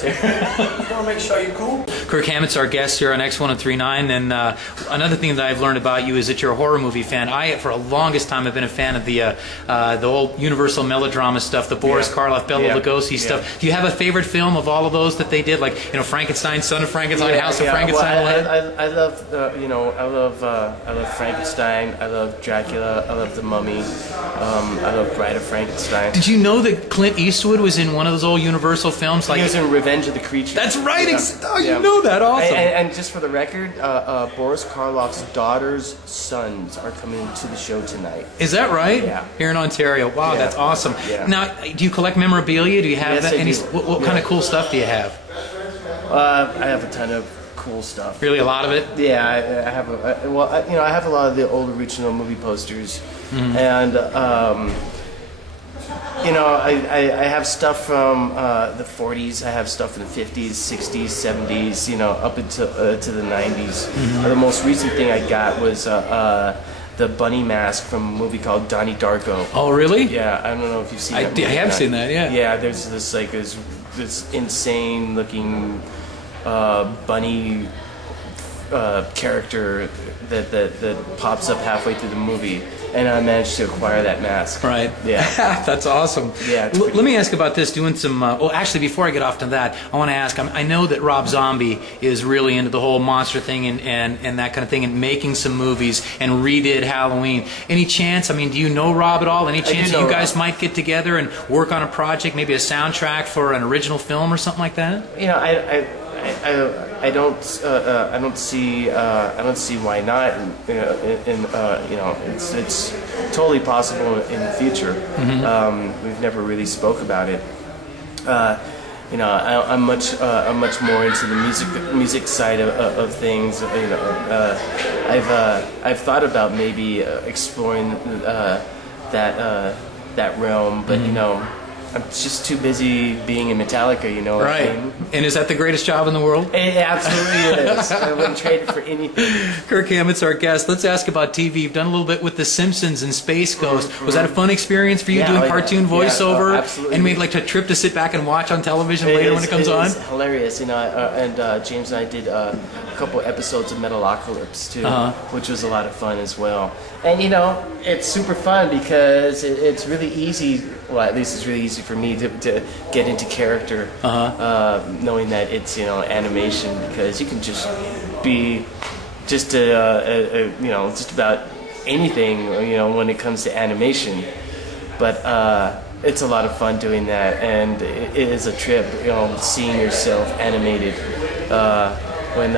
cameras here. I want to make sure you're cool. Kirk Hammett's our guest here on X1039, and another thing that I've learned about you is that you're a horror movie fan. I, for the longest time, have been a fan of the old Universal melodrama stuff, the Boris Karloff, Bela Lugosi stuff. Do you have a favorite film of all of those that they did, like Frankenstein, Son of Frankenstein, House of Frankenstein? Well, I love I love Frankenstein. I love Dracula. I love The Mummy. I love Bride of Frankenstein. Did you know that Clint Eastwood was in one of those old Universal films? Like he was in Revenge of the Creatures. That's right. Oh, you know that. Awesome. And just for the record, Boris Karloff's daughter's sons are coming to the show tonight. Is that right? Yeah. Here in Ontario. Wow, that's awesome. Yeah. Now, do you collect memorabilia? Do you have Yes, that? I do. What kind of cool stuff do you have? I have a ton of cool stuff. Really, a lot of it? Yeah, I have I have a lot of the old original movie posters, and I have stuff from the 40s. I have stuff from the 50s, 60s, 70s. Up into to the 90s. The most recent thing I got was the bunny mask from a movie called Donnie Darko. Oh, really? Yeah, I don't know if you've seen that movie. I have seen that. Yeah. Yeah, there's this insane looking bunny character that pops up halfway through the movie, and I managed to acquire that mask. Right. Yeah. That's awesome. Yeah. Let me ask about this. Doing some. Well, actually, before I get off to that, I want to ask. I know that Rob Zombie is really into the whole monster thing and that kind of thing, and making some movies and redid Halloween. Any chance? I mean, do you know Rob at all? Any chance that you guys might get together and work on a project, maybe a soundtrack for an original film or something like that? I don't see why not. It's totally possible in the future. We've never really spoke about it. I'm much more into the music side of things. I've thought about maybe exploring that realm, but I'm just too busy being in Metallica, Right. I mean? And is that the greatest job in the world? It absolutely is. I wouldn't trade it for anything. Kirk Hammett's our guest. Let's ask about TV. You've done a little bit with The Simpsons and Space Ghost. Was that a fun experience for you, doing cartoon voiceover? Absolutely. And made like a trip to sit back and watch on television later when it comes on? It's hilarious. And James and I did a couple episodes of Metalocalypse too, which was a lot of fun as well. And it's super fun because it's really easy. Well, at least it's really easy for me to get into character, knowing that it's animation, because you can just be just about anything when it comes to animation. But it's a lot of fun doing that, and it is a trip, seeing yourself animated. When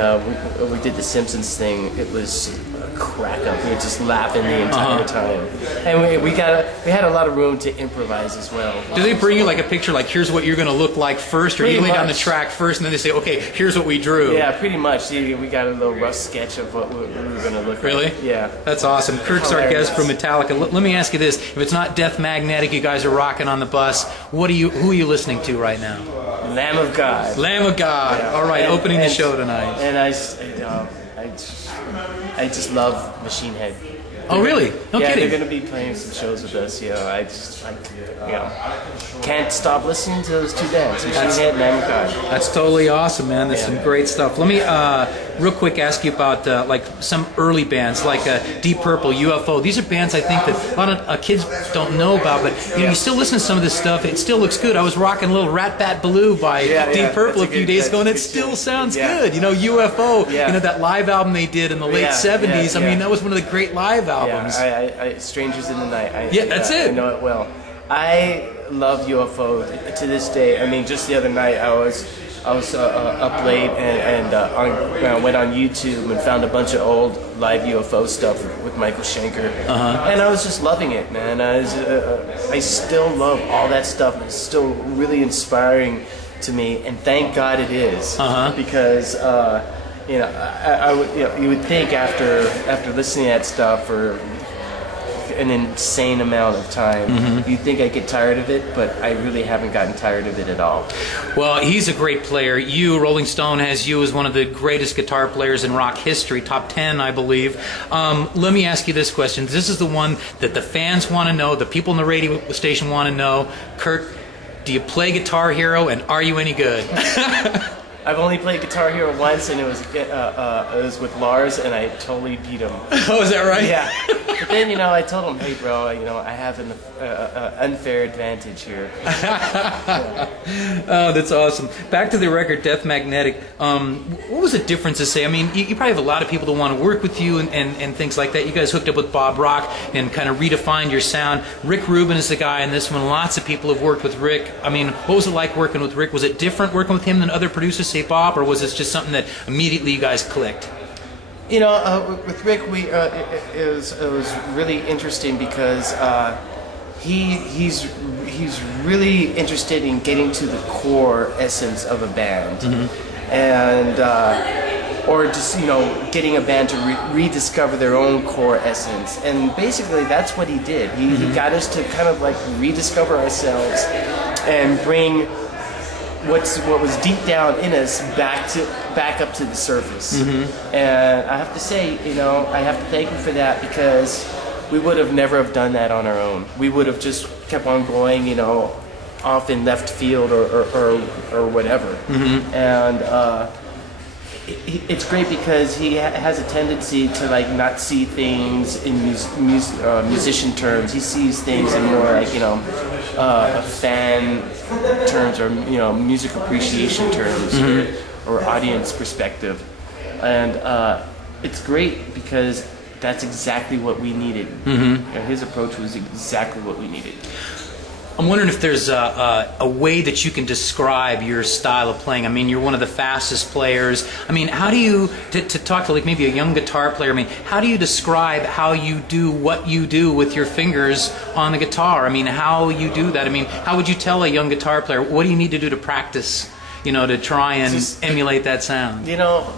we did the Simpsons thing, it was a crack up. We were just laughing the entire time, and we had a lot of room to improvise as well. Do they bring you like a picture, like here's what you're going to look like first, or you lay down the track first, and then they say, okay, here's what we drew? Yeah, pretty much. We got a little rough sketch of what we were going to look like. Really? Yeah. That's awesome. Kirk's our guest from Metallica. Let me ask you this: if it's not Death Magnetic, you guys are rocking on the bus. Who are you listening to right now? Lamb of God. Lamb of God. Yeah. All right, opening the show tonight. And I just love Machine Head. Oh, really? No kidding. They're going to be playing some shows with us. I just can't stop listening to those two bands, Machine Head and Lamb of God. That's totally awesome, man. That's some great stuff. Let me real quick ask you about like some early bands like Deep Purple, UFO. These are bands I think that a lot of kids don't know about, but you still listen to some of this stuff. It still looks good. I was rocking a little Rat Bat Blue by Deep Purple a few days ago, and it still sounds good. UFO, that live album they did in the late 70s. I mean, that was one of the great live albums. Yeah, Strangers in the Night. That's it. I know it well. I love UFO to this day. I mean, just the other night I was up late and went on YouTube and found a bunch of old live UFO stuff with Michael Schenker, and I was just loving it, man. I still love all that stuff. It's still really inspiring to me, and thank God it is, because you would think after listening to that stuff for an insane amount of time, you'd think I'd get tired of it, but I really haven't gotten tired of it at all. Well, he's a great player. Rolling Stone has you as one of the greatest guitar players in rock history, top 10, I believe. Let me ask you this question. This is the one that the fans want to know, the people in the radio station want to know. Kirk, Do you play Guitar Hero, and are you any good? I've only played Guitar Hero once, and it was with Lars, and I totally beat him. Oh, is that right? Yeah. But then, you know, I told him, hey, bro, you know, I have an unfair advantage here. Oh, that's awesome. Back to the record, Death Magnetic. What was the difference to say? I mean, you probably have a lot of people that want to work with you and things like that. You guys hooked up with Bob Rock and kind of redefined your sound. Rick Rubin is the guy in this one. Lots of people have worked with Rick. I mean, what was it like working with Rick? Was it different working with him than other producers, say Bob, or was this just something that immediately you guys clicked? You know, with Rick, it was really interesting because he's really interested in getting to the core essence of a band, and or just, you know, getting a band to rediscover their own core essence. And basically, that's what he did. He got us to kind of like rediscover ourselves and bring what was deep down in us back up to the surface. And I have to say, you know, I have to thank him for that, because we would have never have done that on our own. We would have just kept on going, you know, off in left field or whatever. And it's great because he has a tendency to like not see things in musician terms. He sees things in more like, you know, fan terms, or, you know, music appreciation terms, or audience perspective. And it's great because that's exactly what we needed. You know, his approach was exactly what we needed. I'm wondering if there's a way that you can describe your style of playing. I mean, you're one of the fastest players. I mean, how do you, to talk to like maybe a young guitar player, I mean, how do you describe how you do what you do with your fingers on the guitar? I mean, how you do that? I mean, how would you tell a young guitar player, what do you need to do to practice, you know, to try and emulate that sound? You know,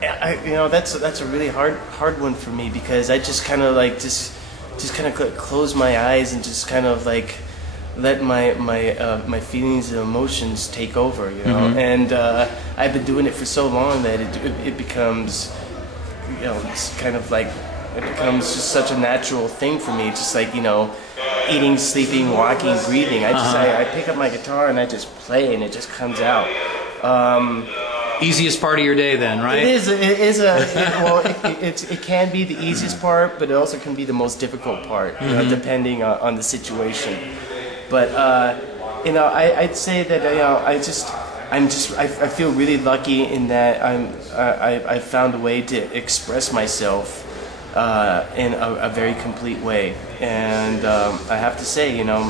that's a really hard one for me, because I just kind of like just kind of close my eyes and just kind of like let my feelings and emotions take over, you know. And I've been doing it for so long that it becomes, you know, it's kind of like, it becomes just such a natural thing for me, just like, you know, eating, sleeping, walking, breathing. I pick up my guitar and I just play, and it just comes out. Easiest part of your day then, right? It can be the easiest part, but it also can be the most difficult part, you know, depending on the situation. But you know, I'd say that, you know, I feel really lucky in that I found a way to express myself in a very complete way, and I have to say, you know,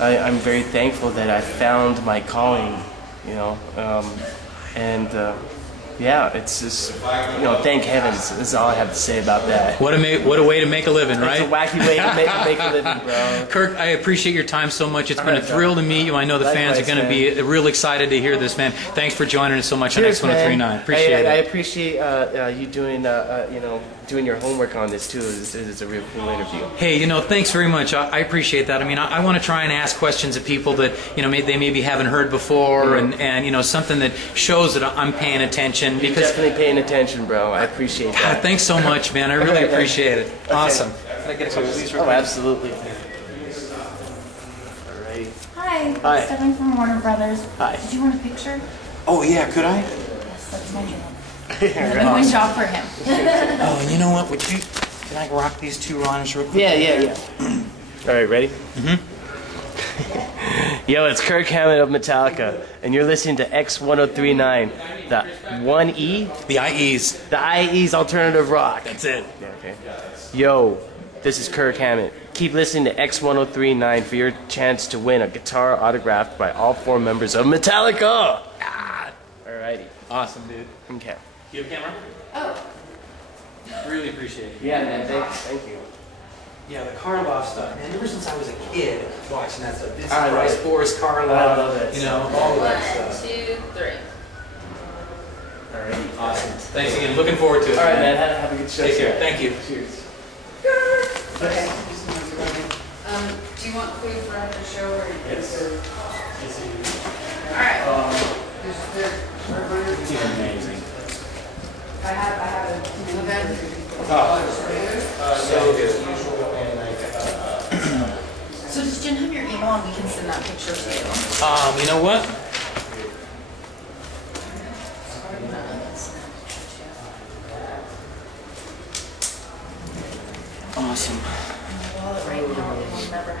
I'm very thankful that I found my calling, you know. Yeah, it's just, you know, thank heavens. That's all I have to say about that. What a way to make a living, right? It's a wacky way to make a living, bro. Kirk, I appreciate your time so much. It's been a thrill to meet you. I know the fans are going to be real excited to hear this, man. Thanks for joining us so much on X1039. Appreciate it. I appreciate you doing, you know, doing your homework on this too. It's a real cool interview. Hey, you know, thanks very much. I appreciate that. I mean, I want to try and ask questions of people that, you know, they maybe haven't heard before, and you know, something that shows that I'm paying attention. You're definitely paying attention, bro. I appreciate that. God, thanks so much, man. I really appreciate it. Okay. Awesome. Can I get a couple of these real quick? Oh, absolutely. Hi. Hi. Stephanie from Warner Brothers. Hi. Did you want a picture? Oh, yeah, could I? Yes, that's my job. One job for him. Oh, and you know what? Can I rock these two Rons real quick? Yeah. All right, ready? Yo, it's Kirk Hammett of Metallica, and you're listening to X1039, the 1E? The IEs. The IE's Alternative Rock. That's it. Yeah, okay. Yo, this is Kirk Hammett. Keep listening to X1039 for your chance to win a guitar autographed by all 4 members of Metallica. Alrighty. Awesome, dude. Okay. You have a camera? Oh. Really appreciate it. Yeah, man, thank you. Yeah, the Karloff stuff, man. Ever since I was a kid watching that stuff. This I love Bryce, it. Boris Karloff, I love that you know, stuff. all of that stuff. 1, 2, 3. Alrighty. Awesome. Thanks again. Looking forward to it. Alright, man. Have a good show. Take care. Thank you. Cheers. Okay. Do you want food for after the show or? Yes. Alright. He's amazing. I have a event. So good. So does Jen have your email? table and we can send that picture to you. You know what? Awesome. Wallet right now, it will never